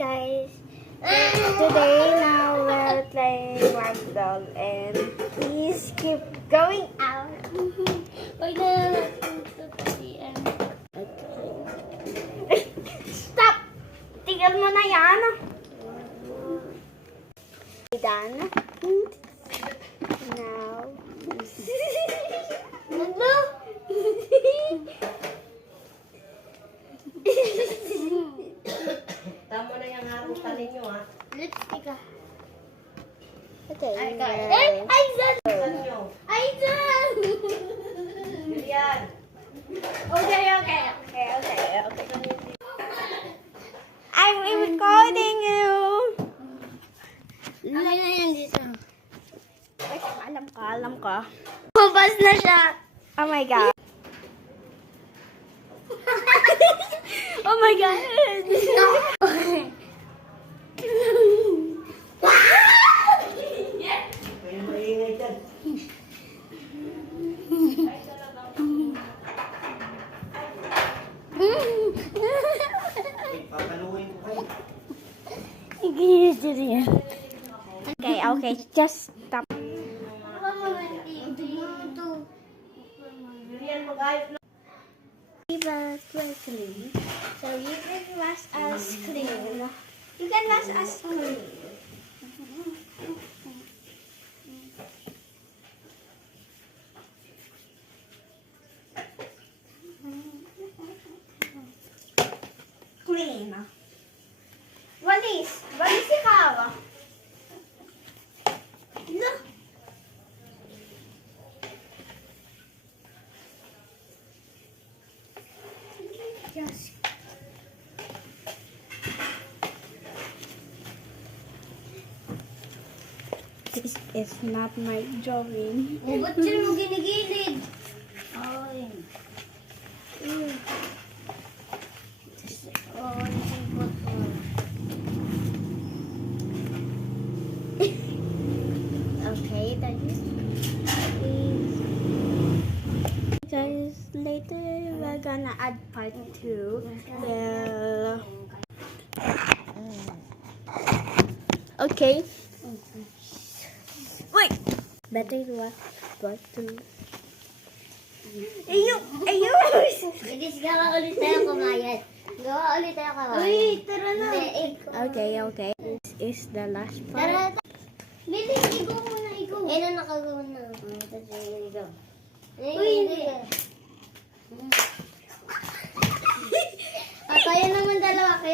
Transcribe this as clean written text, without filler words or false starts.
guys, today now we're playing ragdoll and please keep going out. Wait na natin Okay. Stop! Tigil mo na yan. Done. Now. Ano? Tama na yung harutan ninyo, ha? Lipstick ah. Okay. Aizen! Harutan nyo. Aizen! Yan. Okay. I'm recording you. Ano na yan dito? Wait, alam ko. Mabas na siya! Oh my god. Oh my god. Kayo maingay dyan. Papaluin ko kayo. Okay, just stop. Biriyan mo kahit na. Quickly. So you can wash us clean. You can wash us clean. Clean. Walis ikaw. Look. Just this is not my drawing. Oh, ba't dyan mo ginigilid? Ay. Oh, sipot mo. Okay, that is guys, later we're gonna add part 2. Well, okay. Wait, better watch part 2. Ayun! Bilis gawa ulit tayo kumayat. Gawa ulit tayo kumayat. Uy, tara na. Okay. This is the last Tara, part. bilis, igo muna, igo. Eh, na nakagawa na. Tapos yung igo. Uy, hindi. Tayo naman dalawa kaya.